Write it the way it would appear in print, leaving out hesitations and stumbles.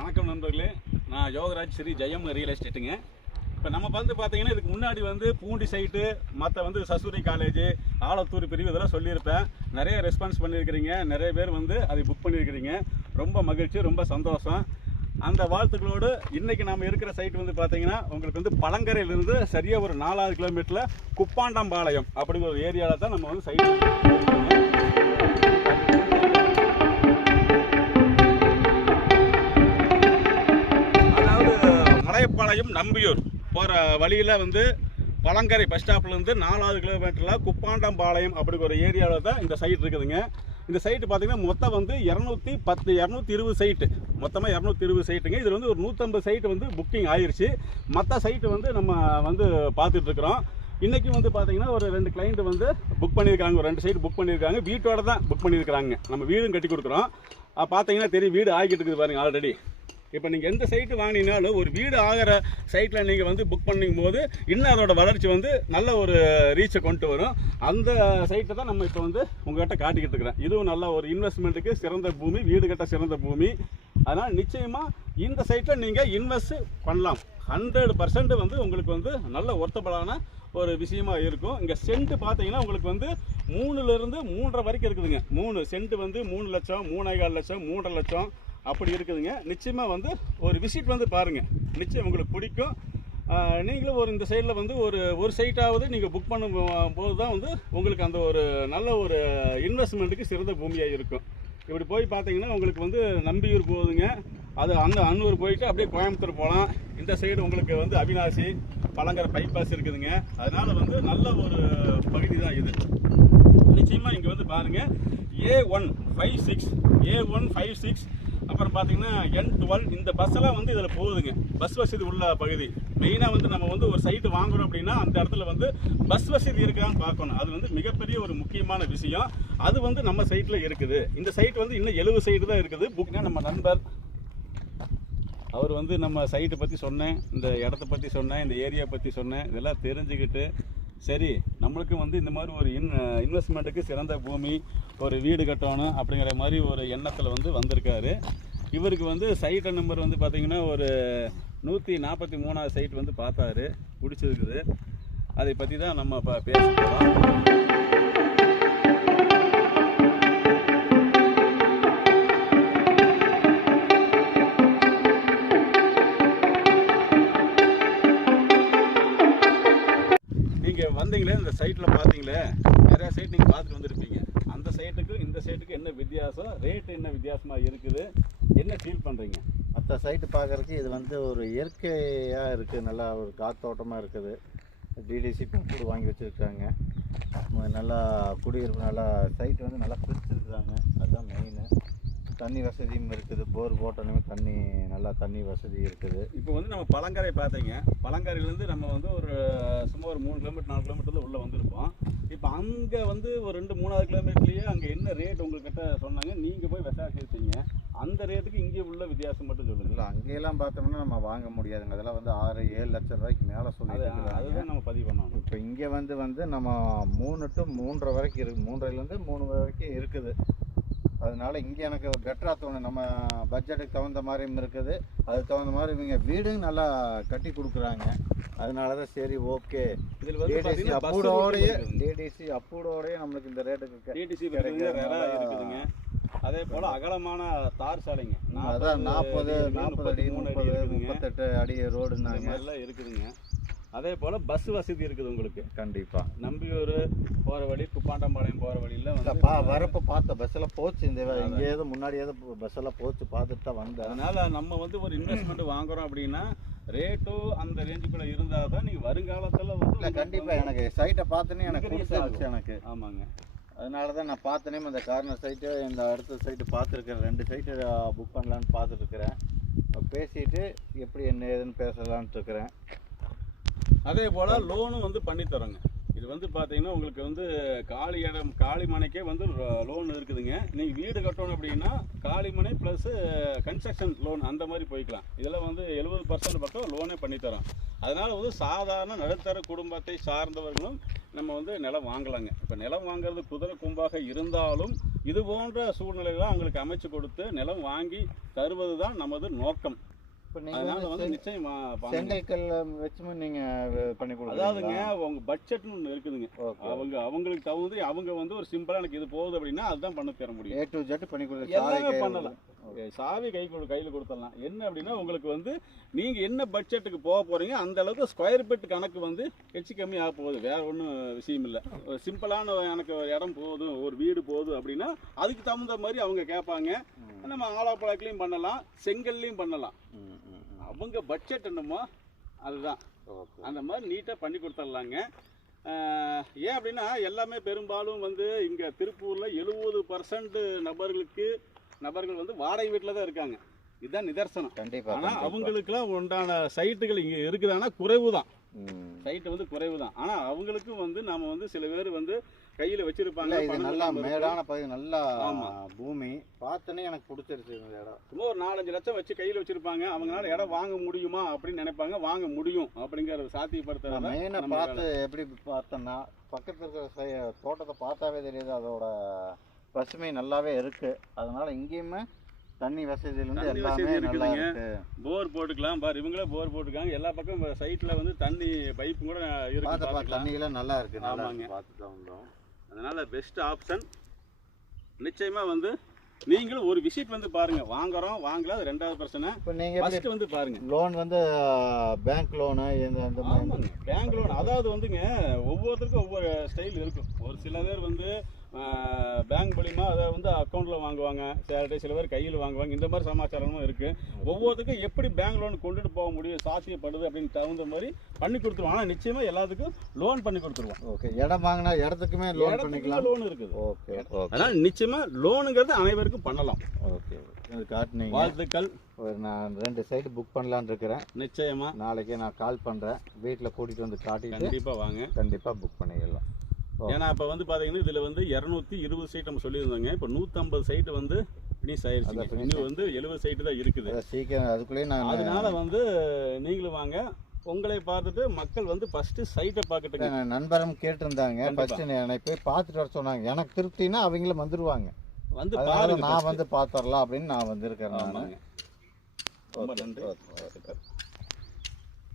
வணக்கம் நண்பர்களே, நான் யோகராஜ் ஸ்ரீ ஜெயம் ரியல் எஸ்டேட்டுங்க. இப்போ நம்ம பார்த்தீங்கன்னா இதுக்கு முன்னாடி பூண்டி சைட்டு, மற்ற சசூரி காலேஜ், ஆலத்தூர் பிரிவு இதெல்லாம் சொல்லியிருப்பேன். நிறைய ரெஸ்பான்ஸ் பண்ணியிருக்கிறீங்க, நிறைய பேர் அதை புக் பண்ணியிருக்கிறீங்க. ரொம்ப மகிழ்ச்சி, ரொம்ப சந்தோஷம். அந்த வாழ்த்துக்களோடு இன்றைக்கி நம்ம இருக்கிற சைட் பார்த்தீங்கன்னா உங்களுக்கு பழங்கரையிலிருந்து சரியாக ஒரு 4 கிலோமீட்டரில் குப்பாண்டம்பாளையம் அப்படிங்கிற ஒரு ஏரியாவில் தான் நம்ம சைட். மலையப்பாளையம் நம்பியூர் போகிற வழியில் பழங்கரை பஸ் ஸ்டாப்லேருந்து 4 கிலோமீட்டரில் குப்பாண்டம்பாளையம் அப்படிங்கிற ஒரு ஏரியாவில் தான் இந்த சைட் இருக்குதுங்க. இந்த சைட்டு பார்த்தீங்கன்னா மொத்தம் 220 சைட்டு, மொத்தமாக 220 சைட்டுங்க. இதில் ஒரு 150 சைட்டு புக்கிங் ஆயிடுச்சு. மற்ற சைட்டு நம்ம பார்த்துட்ருக்குறோம். இன்றைக்கி பார்த்தீங்கன்னா ஒரு 2 கிளைண்ட் புக் பண்ணியிருக்காங்க, ஒரு 2 சைட்டு புக் பண்ணியிருக்காங்க. வீட்டோட தான் புக் பண்ணியிருக்கிறாங்க. நம்ம வீடும் கட்டி கொடுக்குறோம். பார்த்தீங்கன்னா தெரியும், வீடு ஆகிட்டு இருக்குது பாருங்கள் ஆல்ரெடி. இப்போ நீங்கள் எந்த சைட்டு வாங்கினாலும் ஒரு வீடு ஆகிற சைட்டில் நீங்கள் புக் பண்ணும் போது இன்னும் அதோட வளர்ச்சி நல்ல ஒரு ரீச்சை கொண்டு வரும். அந்த சைட்டை தான் நம்ம இப்போ உங்கள்கிட்ட காட்டிக்கிட்டு இருக்கிறேன். இதுவும் நல்ல ஒரு இன்வெஸ்ட்மெண்ட்டுக்கு சிறந்த பூமி, வீடு கட்ட சிறந்த பூமி. அதனால் நிச்சயமாக இந்த சைட்டில் நீங்கள் இன்வெஸ்ட் பண்ணலாம். 100% உங்களுக்கு நல்ல ஒர்த்தபலான ஒரு விஷயமா இருக்கும். இங்கே சென்ட் பார்த்தீங்கன்னா உங்களுக்கு 3லேருந்து 3.5 வரைக்கும் இருக்குதுங்க. 3 சென்ட் 3 லட்சம், 3.25 லட்சம், 3.5 லட்சம் அப்படி இருக்குதுங்க. நிச்சயமாக ஒரு விசிட் பாருங்கள், நிச்சயம் உங்களுக்கு பிடிக்கும். நீங்களும் இந்த சைடில் ஒரு சைட்டாவது நீங்கள் புக் பண்ணும் போது தான் உங்களுக்கு அந்த ஒரு நல்ல ஒரு இன்வெஸ்ட்மெண்ட்டுக்கு சிறந்த பூமியாக இருக்கும். இப்படி போய் பார்த்தீங்கன்னா உங்களுக்கு நம்பியூர் போகுதுங்க. அது அந்த அன்னூர் போயிட்டு அப்படியே கோயம்புத்தூர் போகலாம். இந்த சைடு உங்களுக்கு அவினாசி, பழங்கரை பைபாஸ் இருக்குதுங்க. அதனால் நல்ல ஒரு பகுதி தான் இது. நிச்சயமாக இங்கே பாருங்கள், A156 அப்புறம் பார்த்தீங்கன்னா N12 இந்த பஸ்ஸெல்லாம் இதில் போகுதுங்க. பஸ் வசதி உள்ள பகுதி. மெயினாக நம்ம ஒரு சைட்டு வாங்குகிறோம் அப்படின்னா அந்த இடத்துல பஸ் வசதி இருக்கான்னு பார்க்கணும். அது மிகப்பெரிய ஒரு முக்கியமான விஷயம். அது நம்ம சைட்டில் இருக்குது. இந்த சைட் இன்னும் 70 சைட்டு தான் இருக்குது. புக்னா நம்ம நண்பர் அவர் நம்ம சைட்டை பற்றி சொன்னேன், இந்த இடத்த பற்றி சொன்னேன், இந்த ஏரியா பற்றி சொன்னேன். இதெல்லாம் தெரிஞ்சுக்கிட்டு சரி நம்மளுக்கு இந்த மாதிரி ஒரு இன்வெஸ்ட்மெண்ட்டுக்கு சிறந்த பூமி, ஒரு வீடு கட்டணும் அப்படிங்கிற மாதிரி ஒரு எண்ணத்தில் வந்திருக்காரு. இவருக்கு சைட்டு நம்பர் பார்த்திங்கன்னா ஒரு 143வது சைட் பார்த்தாரு, பிடிச்சிருக்குது. அதை பற்றி தான் நம்ம இப்போ பேச போகிறோம். வந்தீங்களே இந்த சைட்டில் பார்த்தீங்களே, நிறையா சைட் நீங்கள் பார்த்துட்டு வந்திருப்பீங்க. அந்த சைட்டுக்கும் இந்த சைட்டுக்கு என்ன வித்தியாசம், ரேட்டு என்ன வித்தியாசமாக இருக்குது, என்ன ஃபீல் பண்ணுறீங்க? மற்ற சைட்டு பார்க்குறதுக்கு இது ஒரு இயற்கையாக இருக்குது, நல்லா ஒரு காத்தோட்டமாக இருக்குது. டிடிசி கூட வாங்கி வச்சுருக்காங்க. நல்லா குடியிருப்பு, நல்லா சைட்டு நல்லா பிரிச்சுருக்குறாங்க. அதுதான் மெயினு. தண்ணி வசதியும் இருக்குது. போர் போட்டோன்னே தண்ணி வசதி இருக்குது. இப்போ நம்ம பழங்கரை பார்த்தீங்க, பழங்கரையிலேருந்து நம்ம ஒரு சும்மா ஒரு 3 கிலோமீட்டர் 4 கிலோமீட்டரில் உள்ளே வந்திருப்போம். இப்போ அங்கே ஒரு 2-3 கிலோமீட்டர்லேயே அங்கே என்ன ரேட் உங்கள்கிட்ட சொன்னாங்க, நீங்கள் போய் விசாரிச்சிருப்பீங்க. அந்த ரேட்டுக்கு இங்கே உள்ள வித்தியாசம் மட்டும் சொல்லுங்கள். இல்லை, அங்கேயெல்லாம் பார்த்தோம்னா நம்ம வாங்க முடியாதுங்க. அதெல்லாம் 6-7 லட்சம் ரூபாய்க்கு மேலே சொல்லியிருக்காங்க. அதுதான் நம்ம பதிவு பண்ணோம். இப்போ இங்கே நம்ம 3 to 3.5 வரைக்கும் இருக்குது. 3.5லேருந்து 3 வரைக்கும் இருக்குது. அதனால இங்கே எனக்கு பெட்டராக தோணும். நம்ம பட்ஜெட்டுக்கு தகுந்த மாதிரியும் இருக்குது. அதுக்கு தகுந்த மாதிரி இவங்க வீடும் நல்லா கட்டி கொடுக்குறாங்க. அதனால தான் சரி, ஓகே. இதில் டிடிசி அப்பூடோடையே நம்மளுக்கு இந்த ரேட்டுக்கு இருக்குதுங்க. அதே போல் அகலமான தார் சாலைங்க. அதான் 40 அடி 30 38 அடி ரோடுனாங்க எல்லாம் இருக்குதுங்க. அதே போல் பஸ் வசதி இருக்குது உங்களுக்கு. கண்டிப்பாக நம்பியூர் போகிற வழி, குப்பாண்டம்பாளையம் போகிற வழியில் வரப்போ பார்த்த பஸ்ஸெல்லாம் போச்சு. இங்கே ஏதோ முன்னாடி ஏதோ பஸ்ஸெல்லாம் போச்சு, பார்த்துட்டு தான் வந்தேன். அதனால் நம்ம ஒரு இன்வெஸ்ட்மெண்ட் வாங்குகிறோம் அப்படின்னா ரேட்டோ அந்த ரேஞ்சுக்குள்ளே இருந்தால் தான் நீங்கள் வருங்காலத்தில் இல்லை கண்டிப்பாக எனக்கு சைட்டை பார்த்தோன்னே எனக்கு பிடிச்சிருச்சு எனக்கு. ஆமாங்க, அதனால தான் நான் பார்த்தனே இந்த கார்னர் சைட்டு, இந்த அடுத்த சைட்டு பார்த்துருக்குறேன். 2 சைட்டு புக் பண்ணலான்னு பார்த்துருக்குறேன். பேசிட்டு எப்படி என்ன ஏதுன்னு பேசலான்ட்டு இருக்கிறேன். அதே போல் லோனும் பண்ணித்தரோங்க. இது பார்த்தீங்கன்னா உங்களுக்கு காலி மனைக்கே லோன் இருக்குதுங்க. நீங்கள் வீடு கட்டணும் அப்படின்னா காலிமனை ப்ளஸ் கன்ஸ்ட்ரக்ஷன் லோன் அந்த மாதிரி போய்க்கலாம். இதில் 70% பக்கம் லோனே பண்ணித்தரோம். அதனால் சாதாரண நடுத்தர குடும்பத்தை சார்ந்தவர்களும் நம்ம நிலம் வாங்கலாங்க. இப்போ நிலம் வாங்குறது குதிரை கொம்பாக இருந்தாலும் இது போன்ற சூழ்நிலைகளை அவங்களுக்கு அமைச்சு கொடுத்து நிலம் வாங்கி தருவது தான் நமது நோக்கம். இப்போ அதனால நீங்கள் வந்து நிச்சயமா செங்கல் வச்சுமே நீங்கள் பண்ணி கொடுங்க. அதாவதுங்க உங்க பட்ஜெட்னு ஒன்று இருக்குதுங்க. ஓகே. அவங்களுக்கு தகுந்த அவங்க வந்து ஒரு சிம்பிளா எனக்கு இது போகுது அப்படின்னா அதுதான் பண்ண தர முடியும். A to Z பண்ணி கொடுங்க. எல்லாமே பண்ணலாம். சாவி கையில் கொடுத்துடலாம். என்ன அப்படின்னா உங்களுக்கு வந்து நீங்க என்ன பட்ஜெட்டுக்கு போக போறீங்க அந்த அளவுக்கு ஸ்கொயர் ஃபீட் கணக்கு வந்து ஹெச்சு கம்மி ஆக போகுது. வேற ஒன்றும் விஷயம் இல்லை. ஒரு சிம்பிளான எனக்கு ஒரு இடம் போதும் ஒரு வீடு போதும் அப்படின்னா அதுக்கு தகுந்த மாதிரி அவங்க கேட்பாங்க. நம்ம ஆலாப்பழக்கிலையும் பண்ணலாம், செங்கல்லையும் பண்ணலாம். அவங்க பட்ஜெட் என்னமோ அதுதான். அந்த மாதிரி நீட்டாக பண்ணி கொடுத்துடலாங்க. ஏன் அப்படின்னா எல்லாமே பெரும்பாலும் வந்து இங்கே திருப்பூரில் 70% நபர்கள் வந்து வாடகை வீட்டில் தான் இருக்காங்க. இதுதான் நிதர்சனம். கண்டிப்பாக. ஆனால் அவங்களுக்குலாம் உண்டான சைட்டுகள் இங்கே இருக்குதானா குறைவு தான். சைட்டு வந்து குறைவு தான். ஆனால் அவங்களுக்கும் வந்து நாம வந்து சில பேர் வந்து கையில் வச்சிருப்பாங்க. இது நல்லா மேடான பகுதி, நல்லா பூமி பார்த்தனே எனக்கு பிடிச்சிருச்சு இந்த இடம். சும்மா ஒரு 4-5 லட்சம் வச்சு கையில் வச்சிருப்பாங்க. அவங்களால இடம் வாங்க முடியுமா அப்படின்னு நினைப்பாங்க. வாங்க முடியும் அப்படிங்கிற சாத்தியப்படுத்துறது. மெயினாக பார்த்து எப்படி பார்த்தோன்னா பக்கத்தில் இருக்கிற தோட்டத்தை பார்த்தாவே தெரியுது அதோட பசுமை நல்லாவே இருக்கு. அதனால இங்கேயுமே தண்ணி வசதியிலேருந்து எல்லாமே நல்லா இருக்கு. போர் போட்டுக்கலாம் பாரு. இவங்களே போர் போட்டுருக்காங்க. எல்லா பக்கம் சைட்டில் வந்து தண்ணி பைப்பு கூட இருக்கு. தண்ணியெல்லாம் நல்லா இருக்கு. ஆமாங்க, பார்த்து தான் வந்தோம். அதனால பெஸ்ட் ஆப்ஷன். நிச்சயமா வந்து நீங்களும் ஒரு விசிட் வந்து பாருங்க. வாங்குறோம் வாங்கல அது ரெண்டாவது பிரச்சனை. இப்போ நீங்கள் ஃபர்ஸ்ட் வந்து பாருங்க. லோன் வந்து பேங்க் லோனு இந்த ஆமாங்க, பேங்க் லோன். அதாவது வந்துங்க ஒவ்வொருத்தருக்கும் ஒவ்வொரு ஸ்டைல் இருக்கும். ஒரு சில பேர் வந்து பேங்க் மூலிமா அதை வந்து அக்கௌண்ட்டில் வாங்குவாங்க, சில பேர் கையில் வாங்குவாங்க. இந்த மாதிரி சமாச்சாரமும் இருக்குது. ஒவ்வொருத்துக்கும் எப்படி பேங்க் லோன் கொண்டுட்டு போக முடியும், சாத்தியப்படுது அப்படின்னு தகுந்த மாதிரி பண்ணி கொடுத்துருவோம். ஆனால் நிச்சயமாக எல்லாத்துக்கும் லோன் பண்ணி கொடுத்துருவோம். ஓகே. இடம் வாங்கினா இடத்துக்குமே லோன் பண்ணிக்கலாம். லோன் இருக்குது. ஓகே. அதனால் நிச்சயமாக லோனுங்கிறது அனைவருக்கும் பண்ணலாம். ஓகே. காட்டுனீங்க, வாழ்த்துக்கள். நான் 2 சைடு புக் பண்ணலான்னு இருக்கிறேன். நிச்சயமாக நாளைக்கே நான் கால் பண்ணுறேன். வீட்டில் கூட்டிகிட்டு வந்து காட்டிட்டு கண்டிப்பாக வாங்க. கண்டிப்பாக புக் பண்ணிடலாம். ஏன்னா இப்போ வந்து பார்த்தீங்கன்னா இதில் வந்து 220 சைட் நம்ம சொல்லியிருந்தோங்க. இப்போ 150 சைட்டு வந்து ஃபினிஷ் ஆயிடுச்சு. இன்னும் வந்து 70 சைட்டு தான் இருக்குது. சீக்கிரம் அதுக்குள்ளேயே நான் அதனால வந்து நீங்களும் வாங்க. உங்களை பார்த்துட்டு மக்கள் வந்து ஃபர்ஸ்ட் சைட்டை பார்க்கட்டுங்க. நண்பரும் கேட்டிருந்தாங்க. ஃபர்ஸ்ட் என்னை போய் பார்த்துட்டு வர சொன்னாங்க. எனக்கு திருப்தினா அவங்களும் வந்துருவாங்க. வந்து பாருங்க, நான் வந்து பார்த்துடலாம் அப்படின்னு நான் வந்திருக்கேன். ரொம்ப நன்றி.